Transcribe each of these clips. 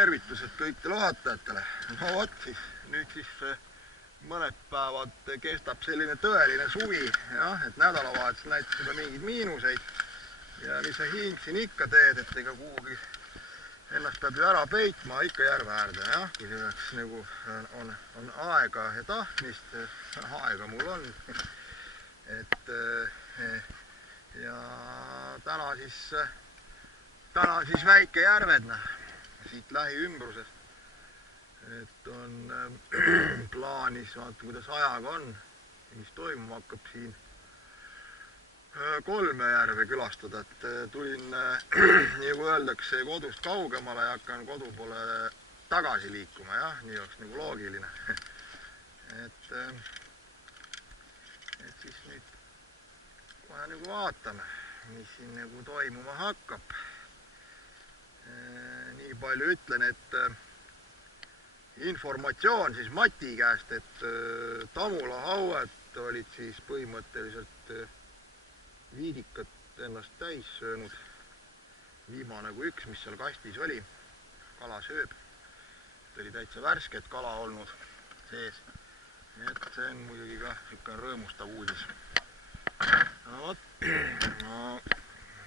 tervitused kõikidele vaatajatele. No vot siis, nüüd siis mõned päevad kestab selline tõeline suvi, jah, et nädalavahetus näitas juba mingeid miinuseid. Ja mis sa hing siin ikka teed, et ega kuhugi ennast peab ju ära peitma ikka järve äärde, jah, kui selleks nagu on aega ja tahtmist, aega mul on. Et ja täna siis väike järvedna siit lähiümbrusest. Et on plaanis, vaata kuidas ajaga on, mis toimuma hakkab siin. 3 järve külastada, et tulin, nagu öeldakse, kodust kaugemale ja hakkan kodu poole tagasi liikuma, jah, nii oleks nagu loogiline. Et siis nüüd kohe nagu vaatame, mis siin nagu toimuma hakkab. Nii palju ütlen, et informatsioon siis Mati käest, et Tamula hauet olid siis põhimõtteliselt viidikat ennast täis söönud. Viimane kui üks, mis seal kastis oli. Kala sööb. See oli täitsa värsket kala olnud sees. Et see on muidugi ka ikka rõõmustav uudis. No,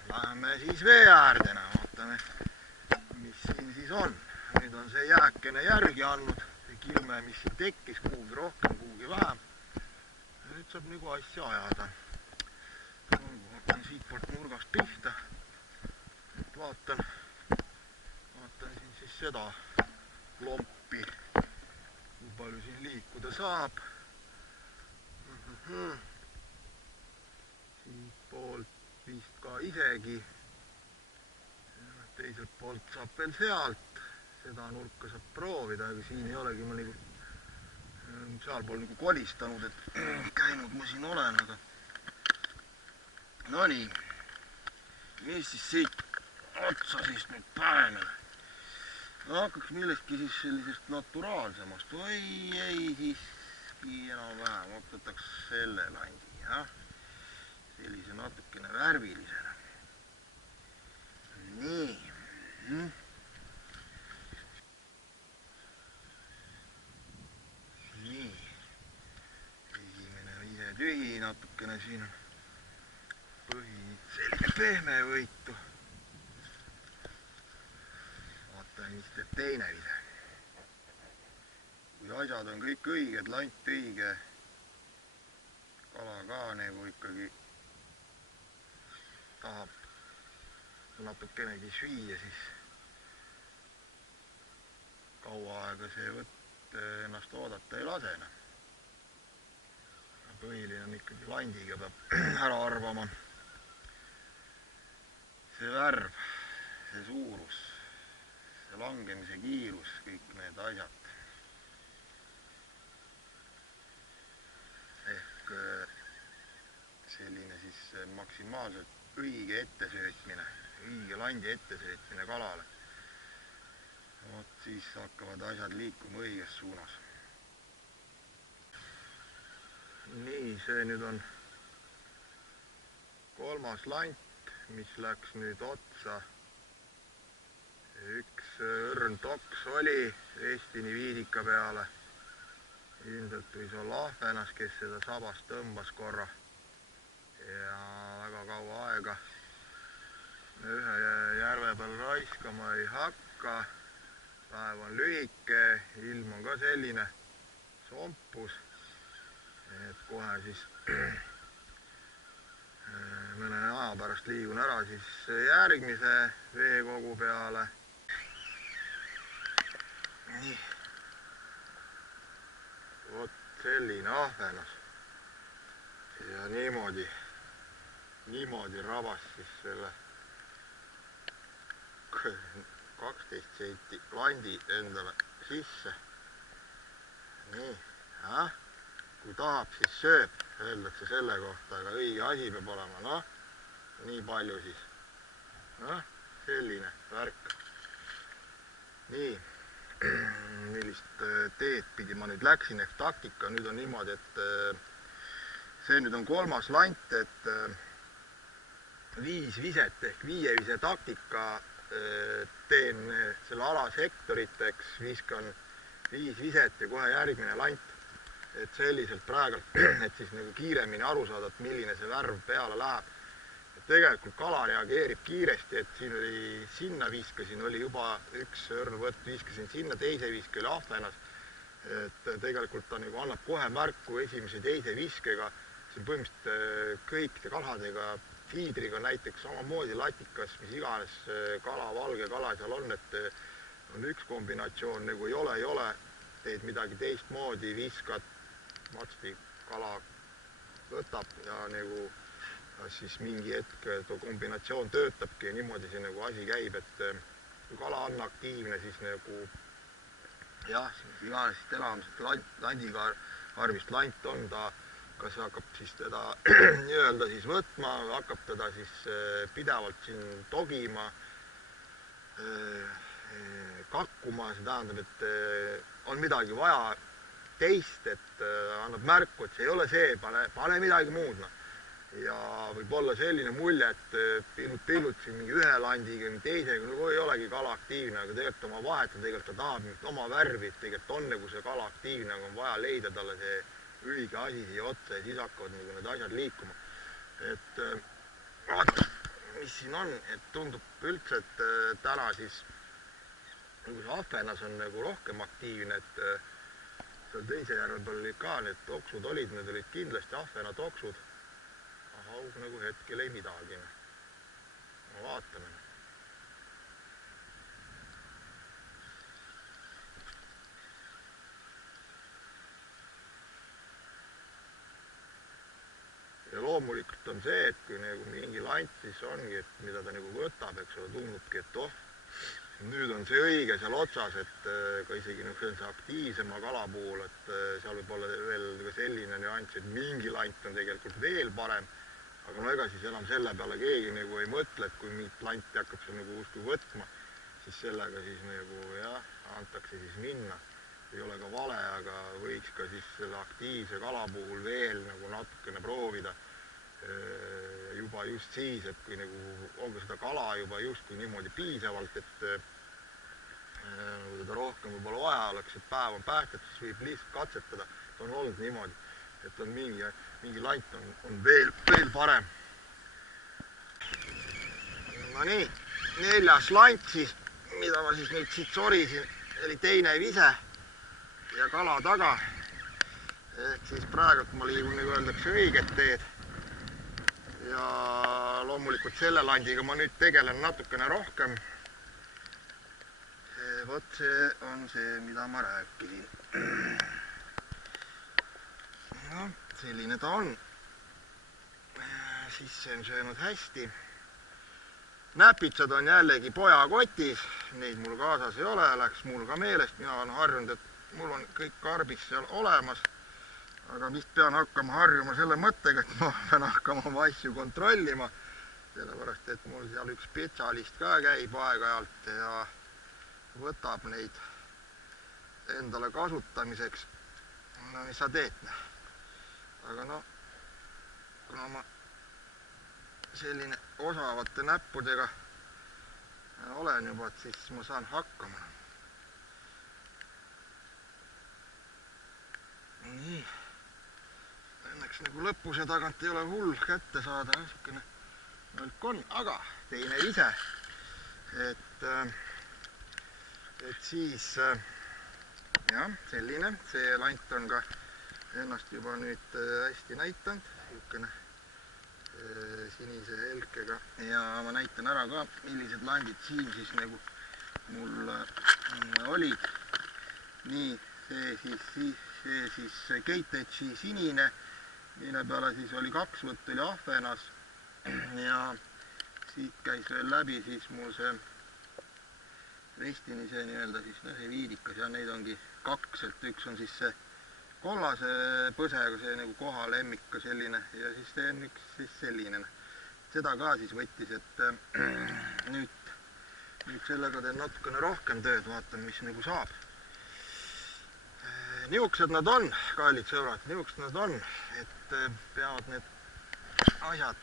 läheme siis vee äärde. Vaatame, mis siin siis on. Nüüd on see jääkene järgi andnud. See kilme, mis siin tekkis, kuhugi rohkem, kuhugi vähem. Nüüd saab nagu asja ajada. Hakkan siit poolt nurgast pihta. Et vaatan siin siis seda lompi, kui palju siin liikuda saab. Siit poolt vist ka isegi. Teiselt poolt saab veel sealt. Seda nurka saab proovida, aga siin ei olegi ma nagu sealpool nagu kolistanud, et käinud ma siin olen, aga no nii, mis siis siit otsa siis nüüd paneme? Hakkaks millestki siis sellisest naturaalsemast. Ei siiski enam-vähem. Võtaks selle landi, jah. Sellise natukene värvilisena. Nii. Nii. Esimene ise tühi natukene siin on. Selline pehme võitu. Vaata, mis teeb teine vise. Kui asjad on kõik õiged, lant õige, kala ka nagu ikkagi tahab natukenegi süüa, siis kaua aega see võtt ennast oodata ei lasena. Põhiline on ikkagi landiga peab ära arvama. See värv, see suurus, see langemise kiirus, kõik need asjad. Ehk selline siis maksimaalselt õige ettesöötmine, õige landi ettesöötmine kalale. Vot siis hakkavad asjad liikuma õiges suunas. Nii, see nüüd on 3. lant, mis läks nüüd otsa. Üks õrn toks oli Eestini viidika peale. Ilmselt võis olla ahvenas, kes seda sabast tõmbas korra. Ja väga kaua aega ühe järve peal raiskama ei hakka. Päev on lühike, ilm on ka selline sompus. Et kohe siis mõne aja pärast liigun ära siis järgmise veekogu peale. Nii. Vot selline ahvenas. Ja niimoodi rabas siis selle 12 senti landi endale sisse. Nii, jah. Kui tahab, siis sööb, öeldakse selle kohta, aga õige asi peab olema, noh, nii palju siis. Noh, selline värk. Nii, millist teed pidi ma nüüd läksin, ehk taktika nüüd on niimoodi, et see nüüd on 3. lant, et 5 viset ehk 5 vise taktika teen selle ala sektoriteks, viskan 5 viset ja kohe järgmine lant. Et selliselt praegu, et siis nagu kiiremini aru saada, et milline see värv peale läheb. Et tegelikult kala reageerib kiiresti, et siin oli, sinna viskasin, oli juba üks õrnvõtt, viskasin sinna, teise viske oli ahvenas. Et tegelikult ta nagu annab kohe märku esimese teise viskega. Siin põhimõtteliselt kõikide kaladega, fiidriga näiteks samamoodi latikas, mis iganes kala, valge kala seal on, et on üks kombinatsioon, nagu ei ole, teed midagi teistmoodi, viskad, matsti kala võtab ja nagu siis mingi hetk too kombinatsioon töötabki ja niimoodi see nagu asi käib, et kui kala on aktiivne, siis nagu jah, iganes enamasti landiga arvist lant on, ta kas hakkab siis teda nii-öelda siis võtma, hakkab teda siis pidevalt siin togima, kakkuma, see tähendab, et on midagi vaja teist, et annab märku, et see ei ole see, pane midagi muud. Ja võib olla selline mulje, et pillud siin mingi ühe landiga, teisega, nagu ei olegi kala aktiivne, aga tegelikult oma vahet, tegelikult ta tahab mingit oma värvi, et tegelikult on nagu see kala aktiivne, aga on vaja leida talle see õige asi siia otsa ja siis hakkavad nagu need asjad liikuma. Et vaata, mis siin on, et tundub üldse, et täna siis nagu see ahvenas on nagu rohkem aktiivne, et seal teise järve peal oli ka need toksud olid, need olid kindlasti ahvena toksud. Haug nagu hetkel ei midagi. Ma vaatame. Ja loomulikult on see, et kui nagu mingi lant siis ongi, et mida ta nagu võtab, eks ole, tundubki, et nüüd on see õige seal otsas, et ka isegi see aktiivsema kala puhul, et seal võib olla veel ka selline nüanss, et mingi lant on tegelikult veel parem, aga no ega siis enam selle peale keegi nagu ei mõtle, et kui mingit lanti hakkab see nagu kuskil võtma, siis sellega siis nagu jah, antakse siis minna. Ei ole ka vale, aga võiks ka siis selle aktiivse kala puhul veel nagu natukene proovida. Juba just siis, et kui nagu on ka seda kala juba justkui niimoodi piisavalt, et kui teda rohkem võib-olla vaja oleks, et päev on päästet, siis võib lihtsalt katsetada. See on olnud niimoodi, et on mingi lant on veel parem. No nii, 4. lant siis, mida ma siis nüüd siit sorisin, oli teine vise ja kala taga. Ehk siis praegult ma liigun, nagu öeldakse, õiget teed. Ja loomulikult selle landiga ma nüüd tegelen natukene rohkem. Vot see on see, mida ma rääkisin. No, selline ta on. Sisse on söönud hästi. Näpitsad on jällegi pojakotis. Neid mul kaasas ei ole, läks mul ka meelest. Mina olen harjunud, et mul on kõik karbis seal olemas. Aga vist pean hakkama harjuma selle mõttega, et ma pean hakkama oma asju kontrollima. Sellepärast, et mul seal üks spetsialist ka käib aeg-ajalt ja võtab neid endale kasutamiseks. No mis sa teed? Aga no, kuna ma selline osavate näppudega olen juba, et siis ma saan hakkama. Nii. Õnneks nagu lõpuse tagant ei ole hull kätte saada, niisugune nõlk on, aga teine ise, et siis jah, selline, see lant on ka ennast juba nüüd hästi näitanud, niisugune sinise helkega ja ma näitan ära ka, millised landid siin siis nagu mul olid. Nii, see siis Keitechi sinine, mille peale siis oli 2 võtt oli ahvenas ja siit käis veel läbi siis mul see Vestini see nii-öelda siis see viidikas ja neid ongi 2, et üks on siis see kollase põsega, see nagu kohalemmika selline ja siis see on üks siis selline. Seda ka siis võttis, et nüüd sellega teen natukene rohkem tööd, vaatan, mis nagu saab. Niisugused nad on, kallid sõbrad, niisugused nad on, et peavad need asjad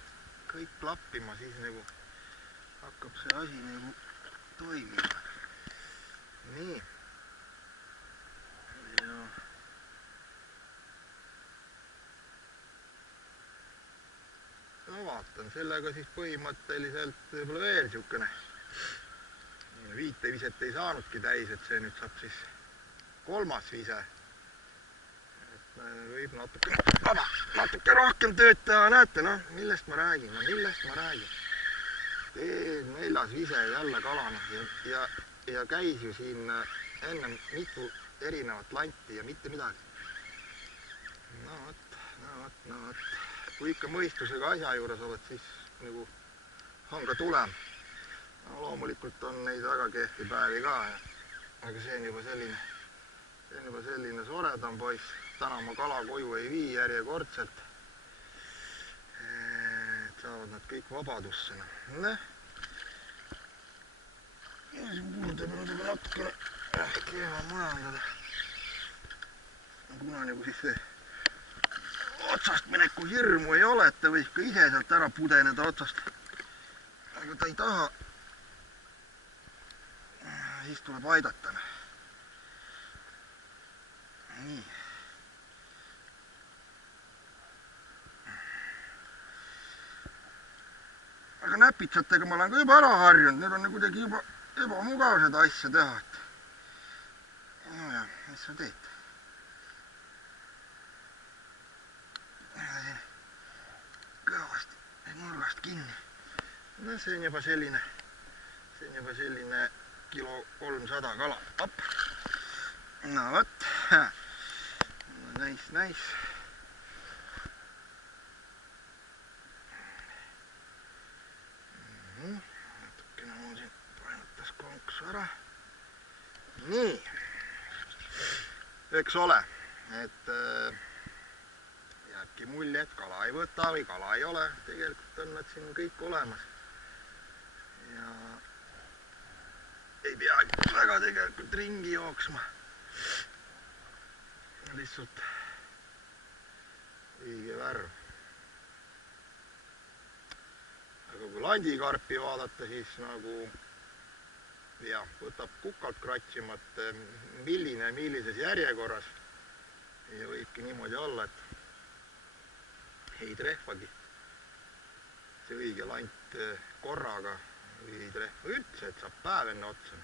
kõik klappima, siis nagu hakkab see asi nagu toimima. Nii. Ja no vaatan, sellega siis põhimõtteliselt võib-olla veel siukene 5 viset ei saanudki täis, et see nüüd saab siis 3. vise. Et võib natuke rohkem tööd teha, näete, noh, millest ma räägin. 4. vise jälle kalana ja käis ju siin ennem mitu erinevat lanti ja mitte midagi. No vot. Kui ikka mõistusega asja juures oled, siis nagu on ka tulem. No, loomulikult on neid väga kehvi päevi ka, aga see on juba selline soredam poiss. Täna ma kala koju ei vii järjekordselt. Saavad nad kõik vabadusse. Ja siin puurde peavad juba natukene keema majandada. Kuna nagu siis see otsast mineku hirmu ei ole, et ta võib ka ise sealt ära pudeneda otsast. Aga ta ei taha. Siis tuleb aidata. Nii. Aga näpitsatega ma olen ka juba ära harjunud. Need on kuidagi juba mugav seda asja teha. No ja, mis sa teed? Kõvasti nurgast kinni. No see on juba selline kilo 300 kala. Op. No võt. Näis. Natukene mul siin painutas konksu ära. Nii. Eks ole, et jääbki mulje, et kala ei võta või kala ei ole. Tegelikult on nad siin kõik olemas. Ja ei peagi väga tegelikult ringi jooksma. Lihtsalt õige värv. Aga kui landikarpi vaadata, siis nagu võtab kukalt kratšimat millises järjekorras. Ja võibki niimoodi olla, et ei trehvagi see õige lant korraga või ei trehva üldse, et saab päev enne otsa.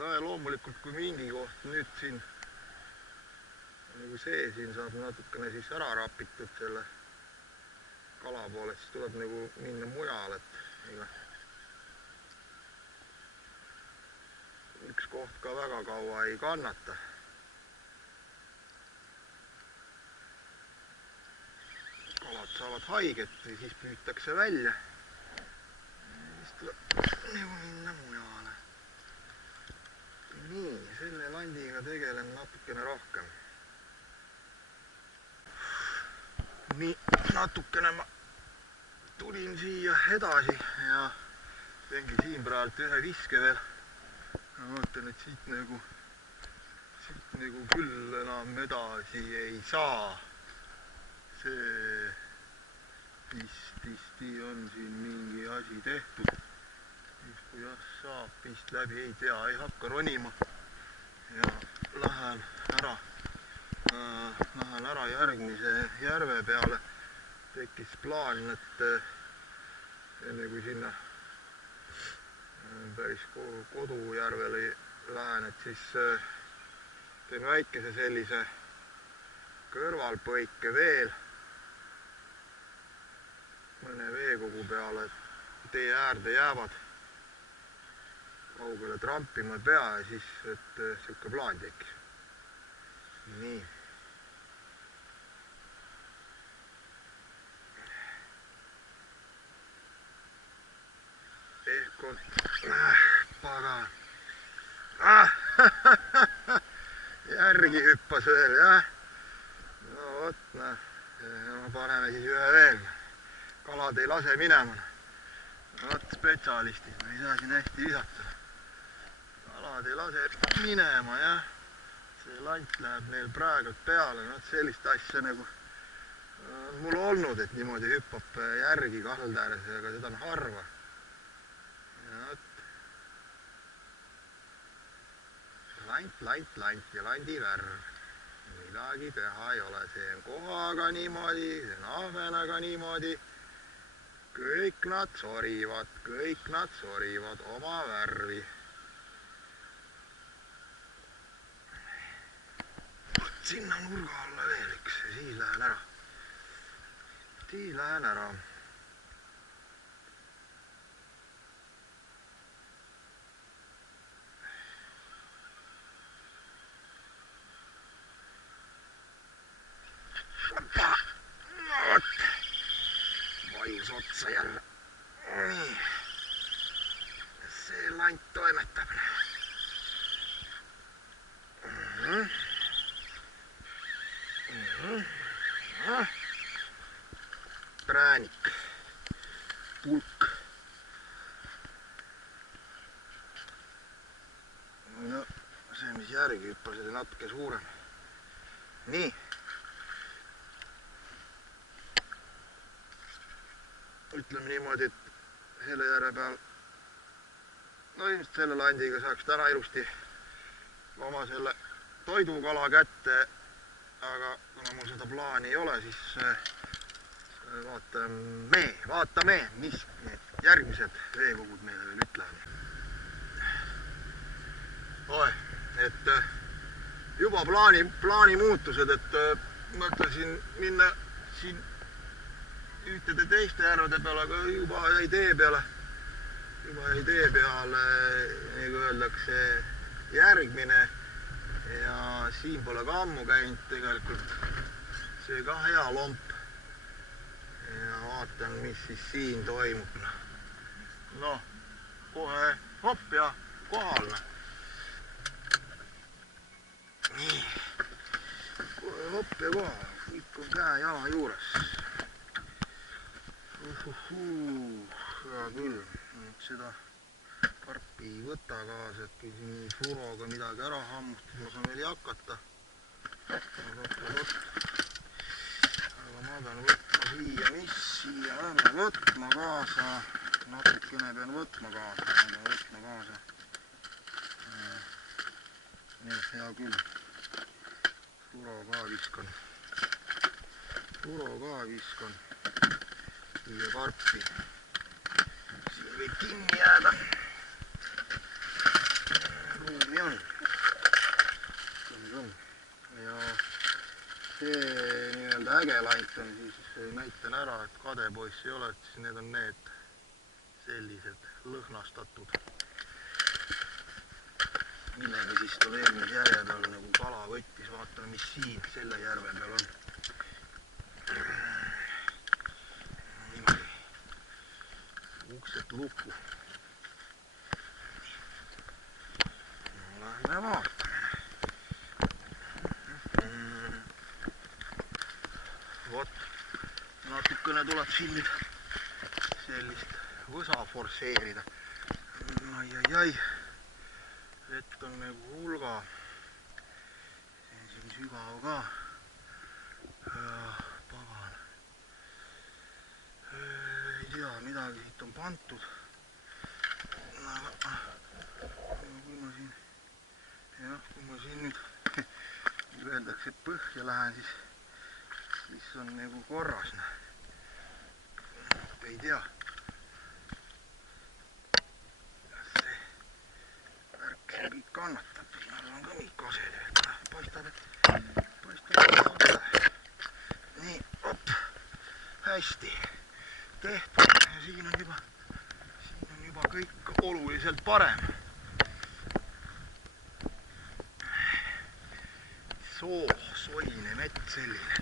No ja loomulikult, kui mingi koht nüüd siin, nagu see siin saab natukene siis ära rapitud selle kala poole, siis tuleb nagu minna mujal, et ega üks koht ka väga kaua ei kannata. Kalad saavad haiget ja siis püütakse välja. Siis tuleb nagu minna mujale. Nii, selle landiga tegelen natukene rohkem. Nii, natukene ma tulin siia edasi ja teengi siin praegu ühe viske veel. Ma mõtlen, et siit nagu küll enam edasi ei saa. See vististi on siin mingi asi tehtud. Kuidas saab vist läbi, ei tea, ei hakka ronima. Ja lähen ära järgmise järve peale. Tekkis plaan, et enne kui sinna päris kodujärvele lähen, et siis teen väikese sellise kõrvalpõike veel mõne veekogu peale, et tee äärde jäävad kaugele trampima ei pea ja siis, et siuke plaan tekkis. Nii. Ehk on pagan. Järgi hüppas veel, jah. No võt, ma paneme siis ühe veel. Kalad ei lase minema. Võt, spetsialistid, ma ei saa siin hästi visata. Kalad ei lase minema, jah. see lant läheb neil praegu peale, noh sellist asja nagu on mul olnud, et niimoodi hüppab järgi kalda ääres, aga seda on harva. Lant ja landi värv. Midagi teha ei ole, see on kohaga niimoodi, see on ahvenaga niimoodi. Kõik nad sorivad oma värvi. Sinna nurga alla veel üks ja siis lähen ära. Vajus otsa jälle. Nii. See lant toimetab. Präänik, pulk. No see, mis järgi hüppab, see oli natuke suurem. Nii. Ütleme niimoodi, et selle järve peal, no ilmselt selle landiga saaks täna ilusti oma selle toidukala kätte, aga kuna mul seda plaani ei ole, siis vaatame, mis need järgmised veekogud meile veel ütlevad. Et juba plaani muutused, et mõtlesin minna siin ühtede teiste järvede peale, aga juba jäi tee peale, nagu öeldakse, järgmine ja siin pole ka ammu käinud tegelikult, see ka hea lomp. Ja vaatan, mis siis siin toimub. Noh, kohe hopp ja kohal. Nii, kohe hopp ja kohal, kõik on käe jala juures. Hea küll, nüüd seda karpi ei võta kaasa, et kui siin suroga midagi ära hammustada, saan veel hakata. Aga ma pean võtma siia pean võtma kaasa, natukene pean võtma kaasa. Nii, hea küll. Suro ka viskan. Siia karpi. Siin võib kinni jääda. Ruumi on. Ja see nii-öelda äge lant on, siis näitan ära, et kadepoiss ei ole, et siis need on need sellised lõhnastatud, millega siis tal eelmise järje peal nagu kala võttis. Vaatame, mis siin selle järve peal on. Niimoodi. Uksed lukku. Lähme vaatame. Vot, natukene tuleb siin nüüd sellist võsa forsseerida. Ai, vett on nagu hulga. See on siin sügav ka. Pagan. Ei tea, midagi siit on pantud. Kui ma siin nüüd öeldakse, et põhja lähen, siis on nagu korras. Ei tea. See värk siin kõik kannatab. Siin on ka mingid kased. Paistab, et nii, op, hästi tehtud. Ja siin on juba kõik oluliselt parem. Soine mets selline.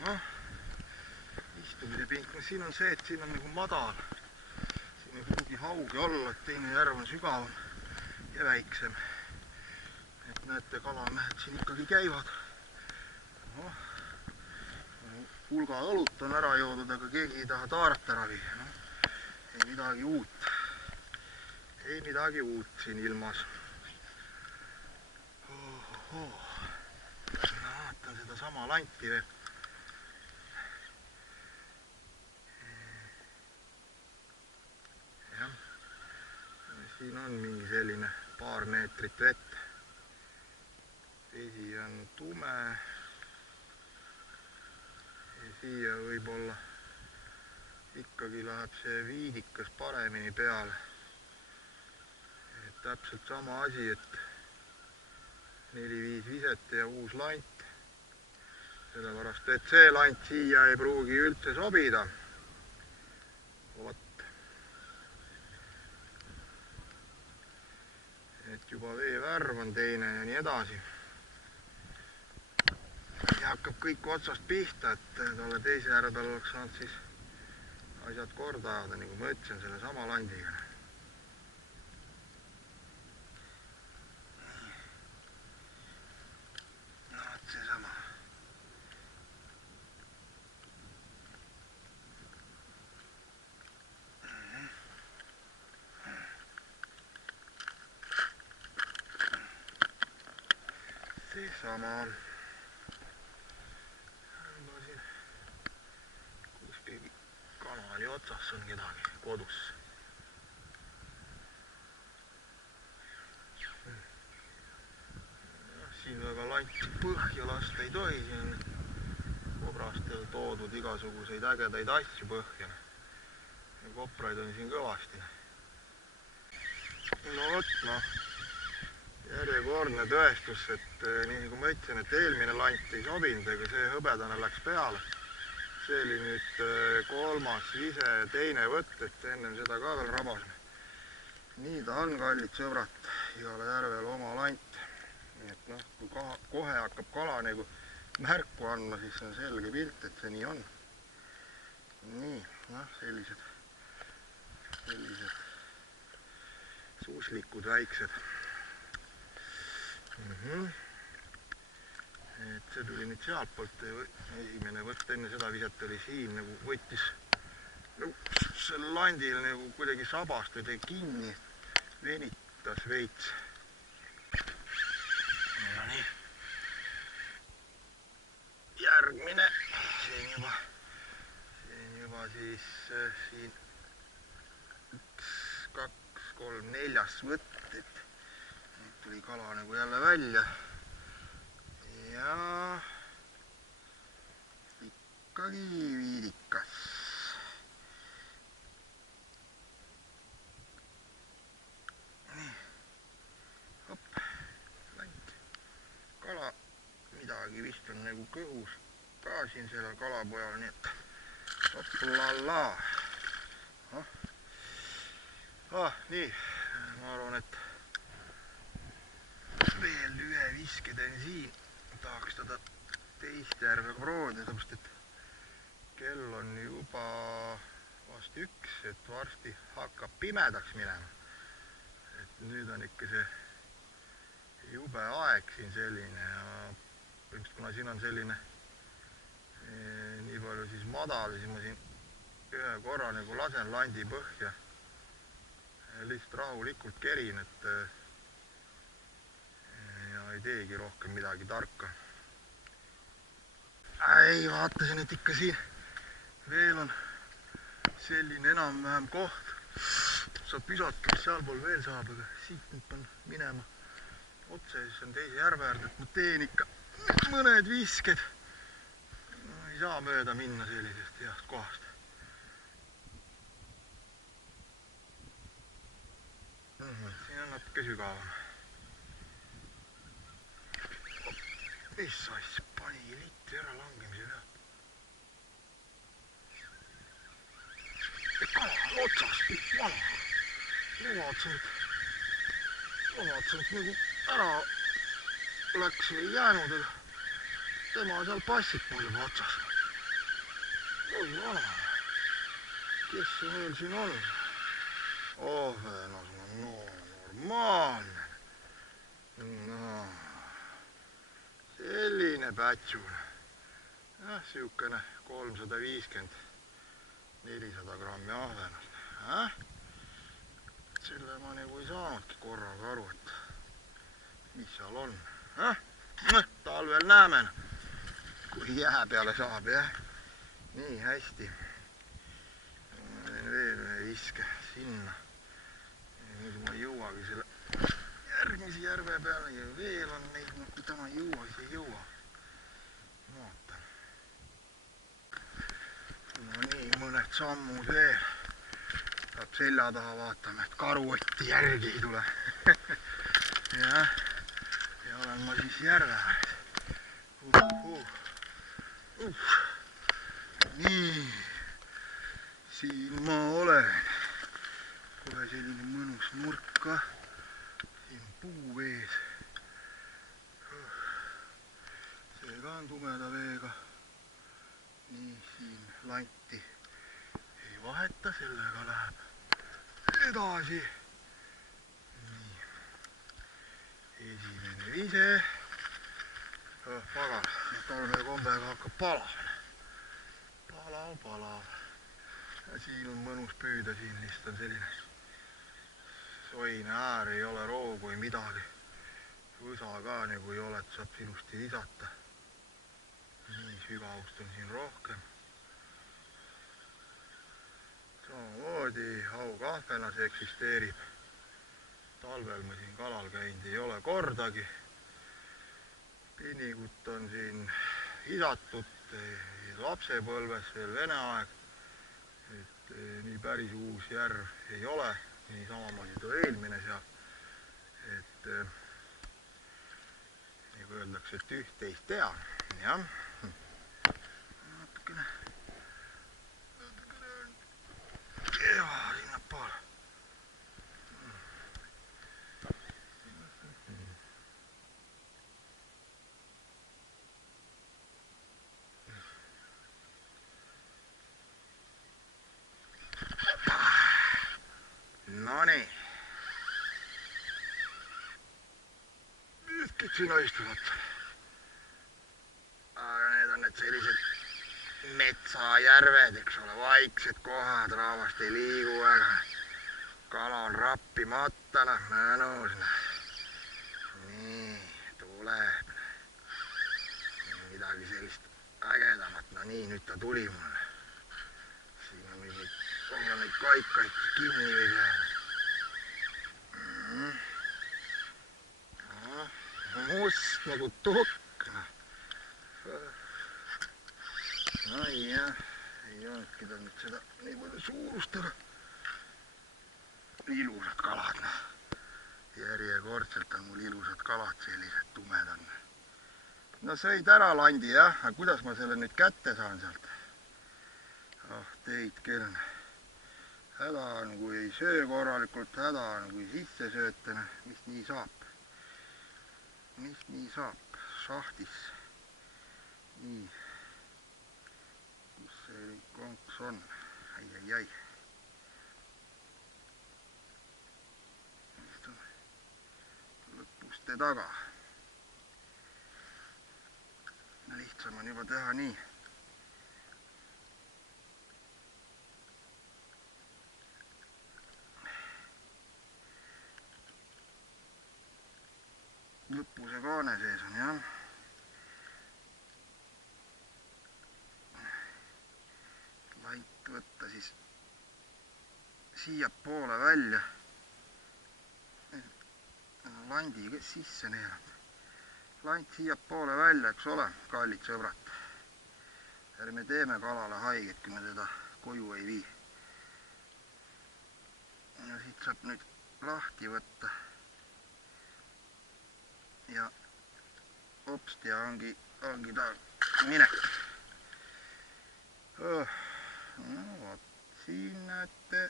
Noh, istumise pink, siin on see, et siin on nagu madal. Siin on kuhugi hauge olla, et teine järv on sügavam ja väiksem. Et näete, kalamehed siin ikkagi käivad. Hulga õlut on ära joodud, aga keegi ei taha taarat ära viia. Ei midagi uut siin ilmas. Ma vaatan seda sama lanti veel. Jah, siin on mingi selline paar meetrit vett. Vesi on tume. Ja siia võib-olla ikkagi läheb see viidikas paremini peale. Et täpselt sama asi, et 4-5 viset ja uus lant. Sellepärast, et see lant siia ei pruugi üldse sobida. Vot. Et juba veevärv on teine ja nii edasi. Ja hakkab kõik otsast pihta, et tolle teise järve peal oleks saanud siis asjad korda ajada, nagu ma ütlesin, selle sama landiga. No, et seesama. Seesama. Kuskil kanali otsas on kedagi kodus. Siin väga lanti põhja lasta ei tohi, siin on kobrastel toodud igasuguseid ägedaid asju põhja. Ja kopraid on siin kõvasti. No vot, järjekordne tõestus, et nii nagu ma ütlesin, et eelmine lant ei sobinud, ega see hõbedane läks peale. See oli nüüd 3. vise ja teine võtt, et ennem seda ka veel rabasime. Nii ta on, kallid sõbrad, igale järvel oma lant. Nii et kui kohe hakkab kala nagu märku andma, siis on selge pilt, et see nii on. Nii, sellised suuslikud väiksed. Et see tuli nüüd sealt poolt, esimene võtt enne seda viset oli siin, nagu võttis selle landil nagu kuidagi sabast või tegi kinni, venitas veits. No nii. Järgmine, see on juba siis siin 1, 2, 3, 4 võtt, et nüüd tuli kala nagu jälle välja. Ja ikkagi viidikas. Nii, hop, lant. Kala, midagi vist on nagu kõhus ka siin sellel kalapojal, nii et hoplala. Nii, ma arvan, et veel ühe viske teen siin. Tahaks teda teist järve proovida, sellepärast et kell on juba vast 1, et varsti hakkab pimedaks minema. Et nüüd on ikka see jube aeg siin selline ja põhimõtteliselt kuna siin on selline nii palju siis madal, siis ma siin ühe korra nagu lasen landi põhja lihtsalt rahulikult kerin, et ja ei teegi rohkem midagi tarka. Ei, vaatasin, et ikka siin veel on selline enam-vähem koht. Saab visata, mis sealpool veel saab, aga siit nüüd pean minema otse, siis on teise järve äärde, et ma teen ikka mõned visked. Ei saa mööda minna sellisest heast kohast. Siin on natuke sügavam. Mis asja, pani litri ära langemise pealt. Kala otsas, vana. Ma vaatasin, et nagu ära läks või ei jäänud, aga tema seal passib mul juba otsas. Oi vana, kes see meil siin on? Oh, no normaalne. No, selline pätsune. Siukene 350-400 grammi ahvenust. Selle ma nagu ei saanudki korraga aru, et mis seal on. talvel näeme, kui jää peale saab, jah. Nii, hästi. Veel ühe viske sinna. Nüüd ma ei jõuagi selle järgmise järve peale ja veel on neid, kui täna ei jõua, siis ei jõua. Vaatan. No nii, mõned sammud veel. Saab selja taha vaatama, et karuotti järgi ei tule. Jah, ja olen ma siis järve ääres. Nii, siin ma olen. Kohe selline mõnus nurk ka. Siin puu vees. See ka on tumeda veega. Nii, siin lanti ei vaheta, sellega läheb edasi. Nii, esimene vise. Pagal, talve kombega hakkab palavne. Palav. Ja siin on mõnus püüda, siin lihtsalt on selline soine äär, ei ole roogu, ei midagi. Võsa ka nagu ei ole, et saab ilusti visata. Nii, sügavust on siin rohkem. Samamoodi haukahvelas eksisteerib. Talvel ma siin kalal käinud ei ole kordagi. Pinnigut on siin isatud lapsepõlves veel Vene aeg. Et nii päris uus järv ei ole, nii samamoodi too eelmine seal. Et nagu öeldakse, et üht-teist tean, jah. Natukene keva sinnapoole. Nonii. Nüüd kõik sinna istuvad. Aga need on need sellised metsajärved, eks ole, vaiksed kohad, rahvast ei liigu väga. Kala on rappimata, mõnus. Nii, tuleb. Midagi sellist ägedamat. No nii, nüüd ta tuli mulle. Siin on neid kaikaid kinni või peale. Must nagu tukk. Ai jah, ei olnudki ta nüüd seda nii palju suurust, aga ilusad kalad. Järjekordselt on mul ilusad kalad, sellised tumedad. No sõid ära landi, jah, aga kuidas ma selle nüüd kätte saan sealt? Ah, teid küll. Häda on, kui ei söö korralikult, häda on, kui sisse sööte, mis nii saab? Mis nii saab? Šahtis. Nii. Kus see konks on? Ai. Istun lõpuste taga. Lihtsam on juba teha nii. Lõpuse kaane sees on, jah. Lait võtta siis siia poole välja. Landi sisse neelanud. Lant siia poole välja, eks ole, kallid sõbrad. Ärme teeme kalale haiget, kui me teda koju ei vii. Ja siit saab nüüd lahti võtta. Ja hopst ja ongi ta minek. No vot, siin näete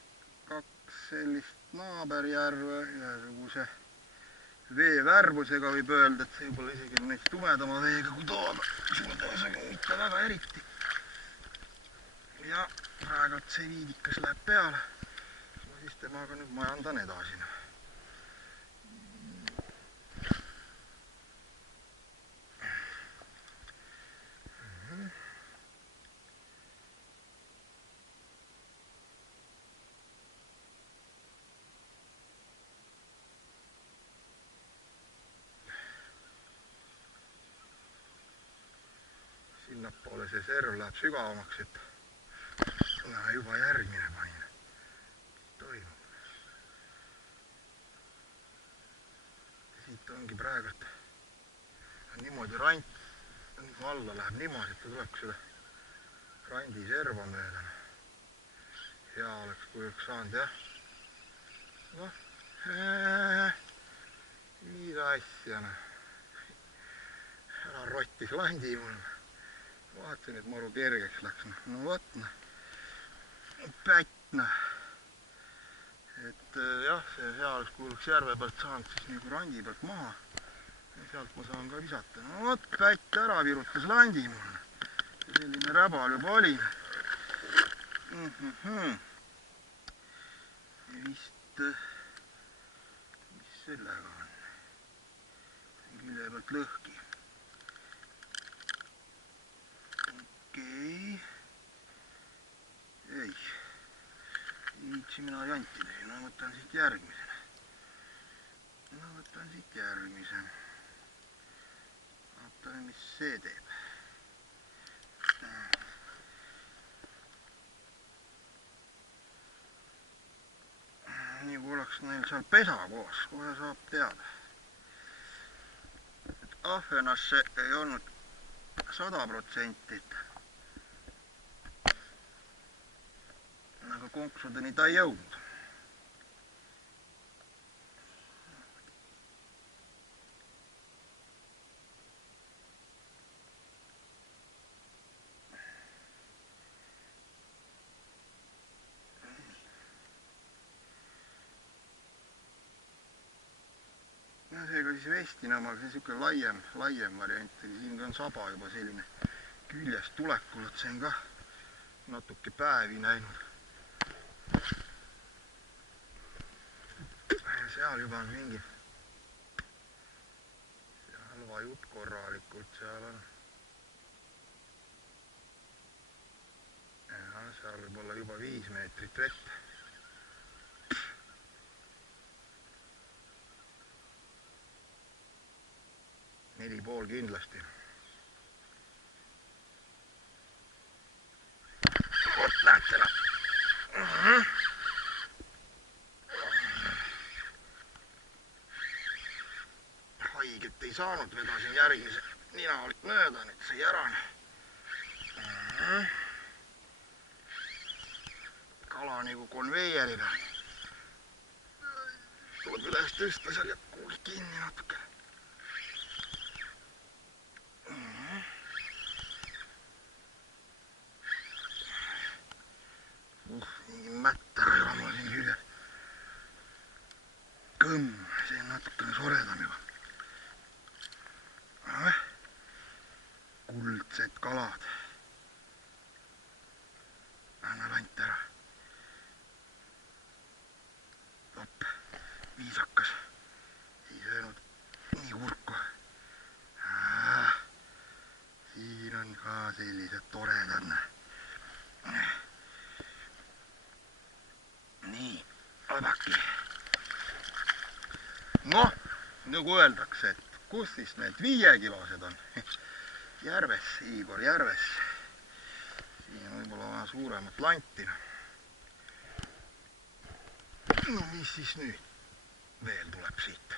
kaks sellist naaberjärve ühesuguse veevärvusega võib öelda, et see võib-olla isegi neist tumedama veega kui tooga. Suudasega ikka väga eriti. Ja praegult see viidikas läheb peale. Siis temaga nüüd majandan edasi. sinnapoole see serv läheb sügavamaks, et juba järgmine panin. Mis toimub? Siit ongi praegult niimoodi rant alla läheb niimoodi, et ta tuleb seda randi serva mööda. Hea oleks, kui oleks saanud, jah. Mida asja, ära rottis landi mul. Vaatasin, et maru kergeks läks. No võt, pätt, et jah, see hea oleks, kui oleks järve pealt saanud siis nagu randi pealt maha. Ja sealt ma saan ka visata. No võt, pätt ära virutas landi mul. Selline räbal juba oli. Vist, mis sellega on? Külje pealt lõhki. Okei. Ei. Viitsi mina jantida. No võtan siit järgmisena. Vaatame, mis see teeb. Nii kui oleks neil seal pesa koos, kohe saab teada. Et ahvenasse ei olnud 100%. Aga konksudeni ta ei jõudnud. Seega siis vestinamaga, see on niisugune laiem variant, siin on saba juba selline küljest tulekul, et see on ka natuke päevi näinud. Seal juba on mingi, seal vajub korralikult, seal on, ja seal võib olla juba 5 meetrit vett. 4,5 kindlasti. Vot näete ära. Haiget ei saanud, vedasin järgmise nina alt mööda, nüüd sai ära. Kala nagu konveierina. Tuleb üles tõsta seal ja kuuli kinni natuke. Mätta ei ole mul siin küljes. Kõmm, see on natukene soredam juba. Kuldsed kalad. Anna lant ära. Op, viisakas. Ei söönud nii kurku. Siin on ka sellised toredad. Nii, abaki. Noh, nagu öeldakse, et kus siis need 5-kilosed on? Järves, Igor, järves. Siin on võib-olla vaja suuremat lanti. No mis siis nüüd veel tuleb siit?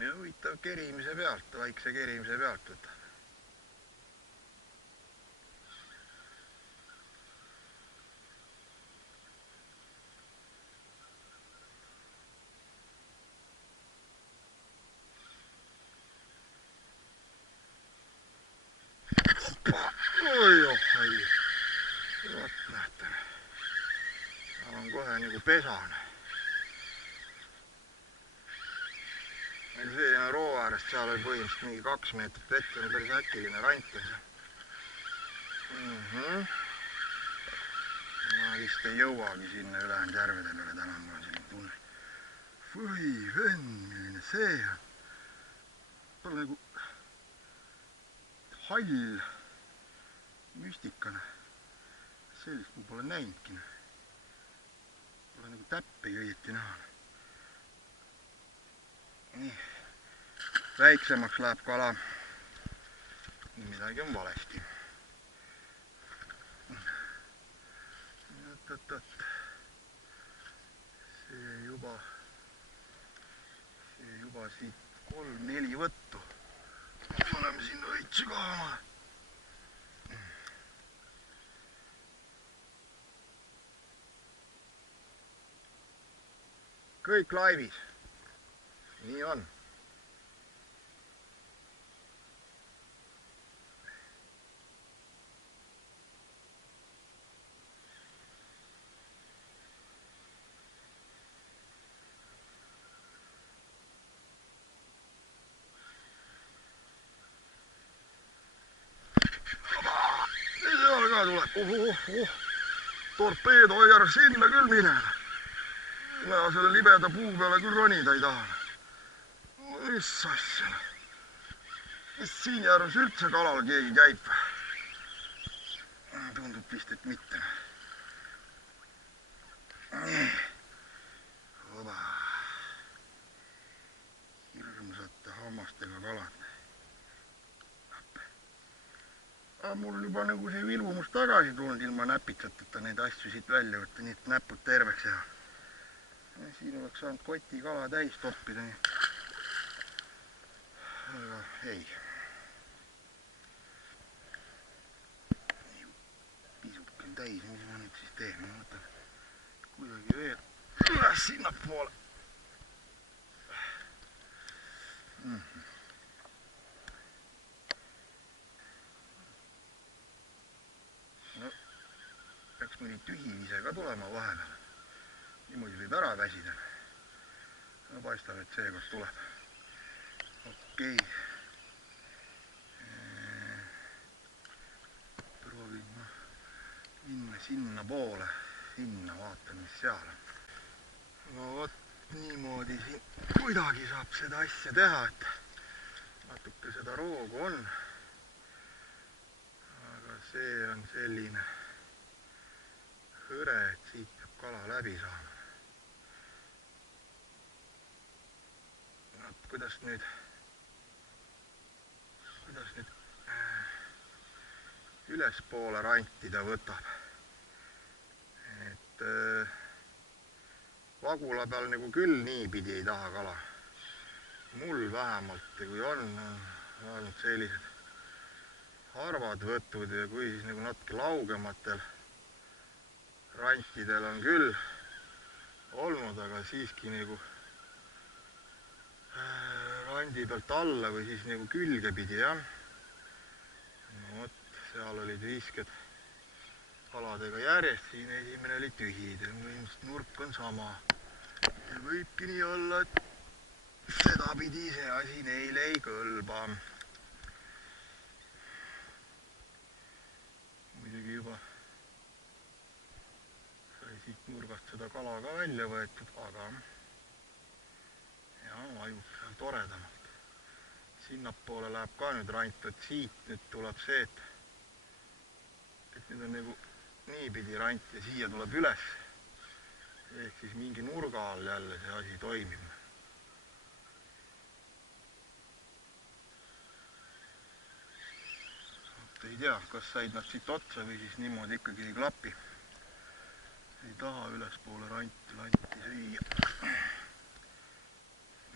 Ja huvitav kerimise pealt, väikse kerimise pealt võtta. Oi. Vot nähte. Seal on kohe nagu pesane. Meil selline roo äärest, seal oli põhimõtteliselt mingi 2 meetrit vett, on päris äkiline rant. Ma vist ei jõuagi sinna ülejäänud järvede peale, täna mul on selline tunne. Või vend, milline see on. Pole nagu hall, müstikane. Sellist ma pole näinudki. Pole nagu täppi õieti näha. Nii, väiksemaks läheb kala. Midagi on valesti. See juba siit 3-4 võttu. Paneme sinna õitsi ka omale. Kõik laivis. Nii on. Tuleb. Torpeedo ei ära sinna küll minema. Mina selle libeda puu peale küll ronida ei taha. Mis asja? Mis siin järves üldse kalal keegi käib? Tundub vist, et mitte. Nii. Oba. Hirmsate hammastega kalad. Mul juba nagu see vilvumus tagasi tulnud ilma näpitsateta neid asju siit välja võtta, nii et näpud terveks teha. Siin oleks saanud koti kala täis toppida, nii. Aga ei. Pisukene täis, mis ma nüüd siis teen? Ma võtan kuidagi veel üles sinna poole. Peaks mõni tühivise ka tulema vahepeal. Niimoodi võib ära väsida. No paistab, et seekord tuleb. Okei. Proovin minna sinna poole. Sinna vaatan, mis seal on. No vot, niimoodi siin kuidagi saab seda asja teha, et natuke seda roogu on. Aga see on selline hõre, et siit peab kala läbi saama. Kuidas nüüd ülespoole rantida võtab. Et vagula peal nagu küll niipidi ei taha kala. Mul vähemalt, kui on olnud sellised harvad võtud ja kui siis nagu natuke laugematel rantidel on küll olnud, aga siiski nagu randi pealt alla või siis nagu külge pidi, jah. No vot, seal olid visked kaladega järjest, siin esimene oli tühid, ilmselt nurk on sama. Ja võibki nii olla, et sedapidi see asi neile ei kõlba. Muidugi juba siit nurgast seda kala ka välja võetud, aga ja vajub seal toredamalt. Sinnapoole läheb ka nüüd rant, et siit nüüd tuleb see, et nüüd on nagu niipidi rant ja siia tuleb üles. Ehk siis mingi nurga all jälle see asi toimib. Ei tea, kas said nad siit otsa või siis niimoodi ikkagi ei klapi. Ei taha ülespoole lanti süüa.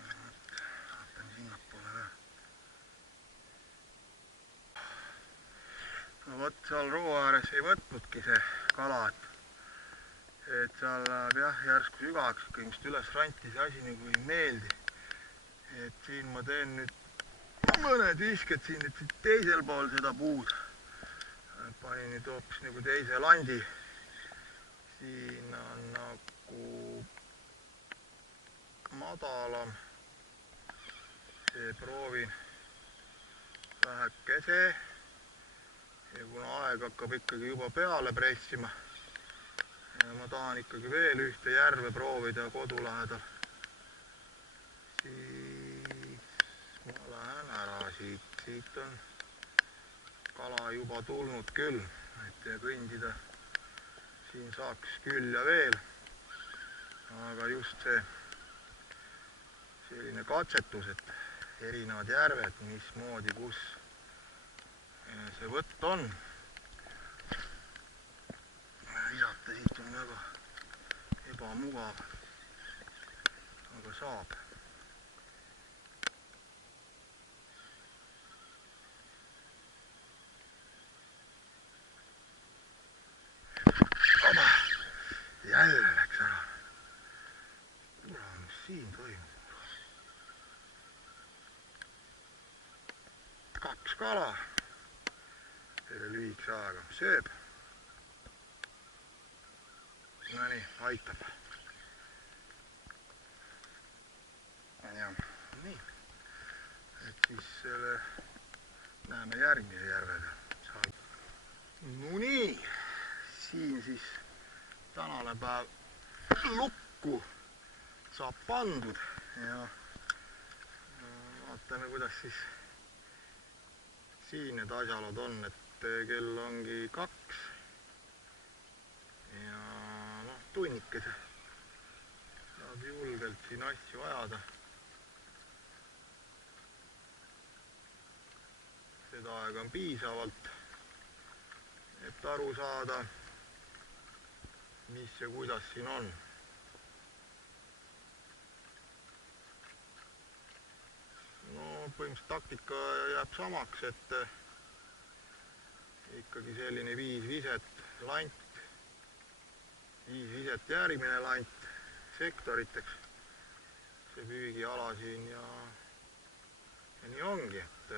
Vaatan sinnapoole ka. No vot, seal roo ääres ei võtnudki see kala, et seal läheb jah, järsku sügavaks, ilmselt üles ranti see asi nagu ei meeldi. Et siin ma teen nüüd mõned visked siin, et teisel pool seda puud. Panin nüüd hoopis nagu teise landi. Siin on nagu madalam. See proovin vähekese. Ja kuna aeg hakkab ikkagi juba peale pressima, ja ma tahan ikkagi veel ühte järve proovida kodu lähedal, siis ma lähen ära siit. Siit on kala juba tulnud küll, et kõndida siin saaks küll ja veel. just see selline katsetus, et erinevad järved, mismoodi, kus see võtt on. Visata siit on väga ebamugav, aga saab. Jälle läks ära. Mis siin toimub? 2 kala selle lühikese ajaga sööb. No nii, aitab. Ja, nii. Et siis selle näeme järgmise järve peal. No nii, siin siis tänane päev lukku saab pandud ja vaatame, kuidas siis siin need asjaolud on, et kell ongi 2 ja noh, tunnikese saab julgelt siin asju ajada. Seda aega on piisavalt, et aru saada, mis ja kuidas siin on. No põhimõtteliselt taktika jääb samaks, et ikkagi selline 5 viset lant, 5 viset järgmine lant sektoriteks, see püügiala siin ja nii ongi, et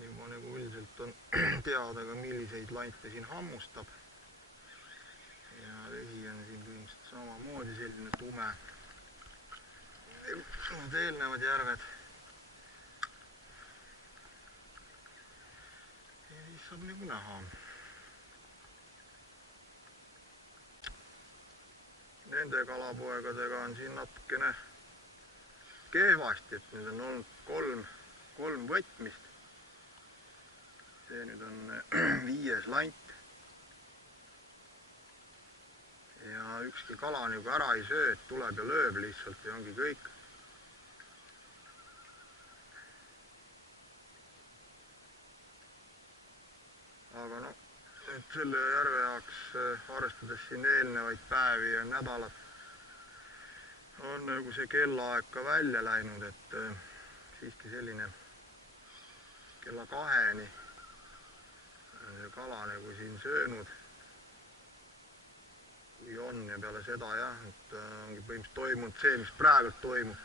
juba nagu üldiselt on teada ka, milliseid lante siin hammustab. Ja vesi on siin põhimõtteliselt samamoodi selline tume. Need eelnevad järved. Ja siis saab nagu näha. Nende kalapoegadega on siin natukene kehvasti, et nüüd on olnud 3 võtmist. See nüüd on 5. lant. Ja ükski kala nagu ära ei söö, et tuleb ja lööb lihtsalt ja ongi kõik. Aga noh, et selle järve jaoks, arvestades siin eelnevaid päevi ja nädalat, on nagu see kellaaeg ka välja läinud, et siiski selline kella 2-ni on see kala nagu siin söönud. Kui on ja peale seda jah, et ongi põhimõtteliselt toimunud see, mis praegult toimub.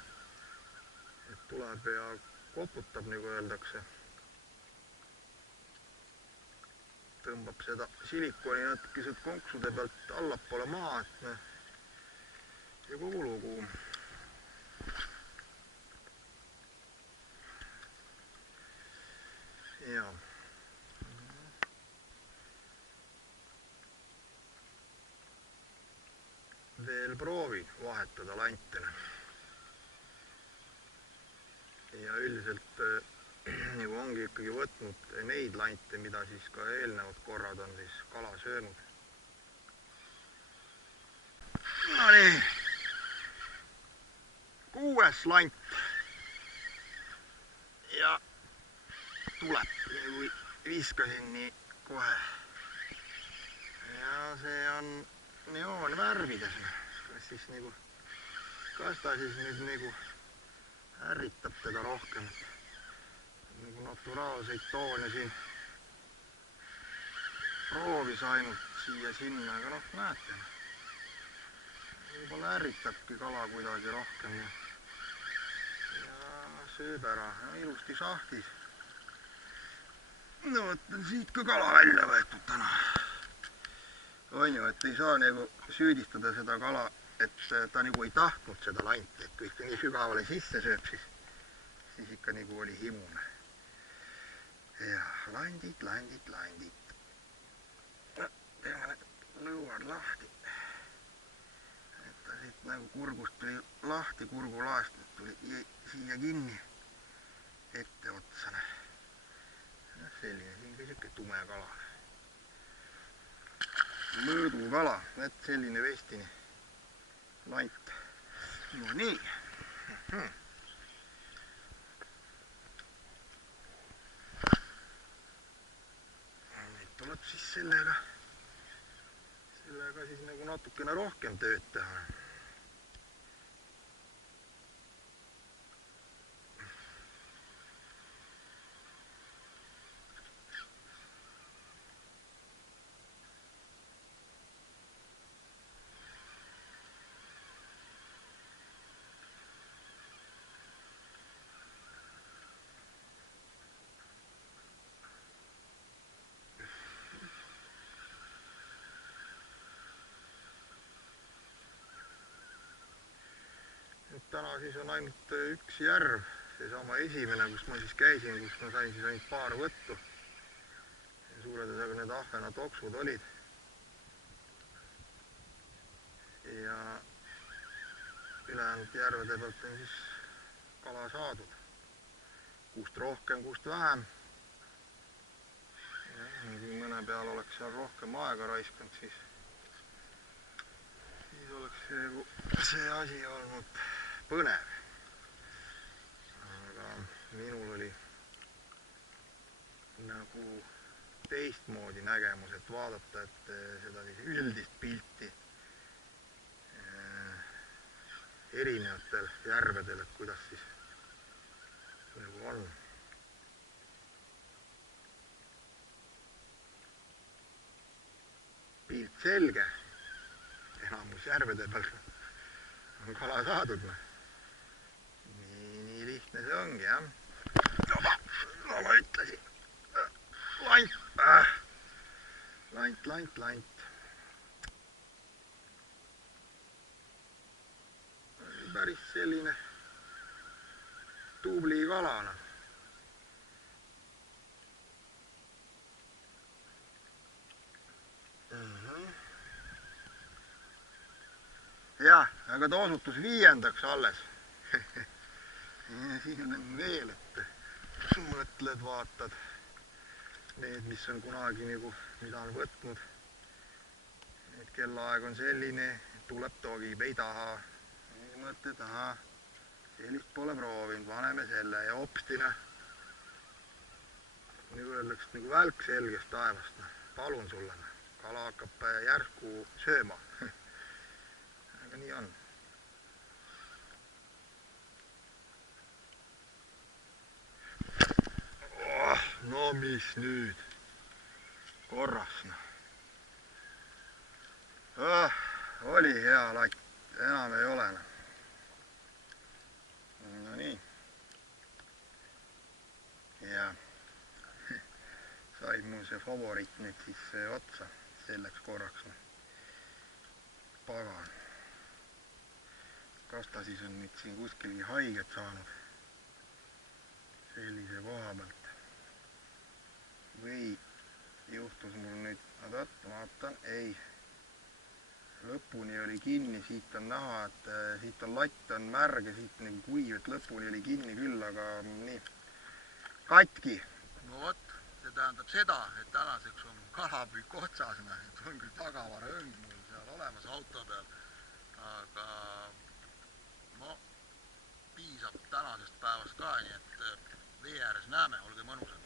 Et tuleb ja koputab, nagu öeldakse. Tõmbab seda silikoni natukesed konksude pealt allapoole maa, et ja kogu lugu. Ja. Veel proovin vahetada lantele. Ja üldiselt nagu ongi ikkagi võtnud neid lante, mida siis ka eelnevad korrad on siis kala söönud. No nii, 6. lant ja tuleb, kui viskasin nii kohe. Ja see on neoonvärvides, kas ta siis nüüd nagu ärritab teda rohkem, nagu naturaalseid toone siin proovis ainult siia-sinna, aga noh, näete, võib-olla ärritabki kala kuidagi rohkem ja sööb ära, ilusti sahtis. No võt on siit ka kala välja võetud täna. On ju, et ei saa nagu süüdistada seda kala, et ta nagu ei tahtnud seda lanti, et kui ta nii sügavale sisse sööb, siis ikka nagu oli himune. Ja landid. No, teeme need lõuad lahti. Et ta siit nagu kurgust tuli lahti, kurgulaast tuli siia kinni ette otsane. Selline siin ka siuke tume kala. Mõõdukala, et selline vestini. lant. No nii. Nüüd tuleb siis sellega siis nagu natukene rohkem tööd teha. Täna siis on ainult üks järv, seesama esimene, kus ma siis käisin, kus ma sain siis ainult paar võttu. Suured need ahvenatoksud olid. Ja ülejäänud järvede pealt on siis kala saadud. Kust rohkem, kust vähem. Ja, kui mõne peal oleks seal rohkem aega raiskanud, siis oleks see asi olnud põnev. Aga minul oli nagu teistmoodi nägemus, et vaadata, et seda üldist pilti erinevatel järvedel, et kuidas siis nagu on. Pilt selge, enamus järvede peal on kala saadud. Nii lihtne see ongi, jah. No ma ütlesin. Lant. Päris selline tubli kalana. Jah, aga ta osutus 5. alles. Ja siin on veel, et mõtled, vaatad need, mis on kunagi nagu, mida on võtnud. Et kellaaeg on selline, tuleb togib, ei taha. Mõtled, aha, sellist pole proovinud, paneme selle ja hopstina. Nagu öeldaks, nagu välk selgest taevast. Palun sulle, kala hakkab järsku sööma. Aga nii on. No mis nüüd? Korras. Oli hea latt, enam ei ole. No nii. Ja sai mul see favoriit nüüd siis otsa selleks korraks. Pagan. Kas ta siis on nüüd siin kuskilgi haiget saanud sellise koha pealt või juhtus mul nüüd, vaatan, ei, lõpuni oli kinni, siit on näha, et siit on latt on märg ja siit nagu kuiv, et lõpuni oli kinni küll, aga nii, katki. No vot, see tähendab seda, et tänaseks on kalapüük otsas, et on küll tagavaraõng mul seal olemas auto peal, aga no piisab tänasest päevast ka, nii et vee ääres näeme, olge mõnusad.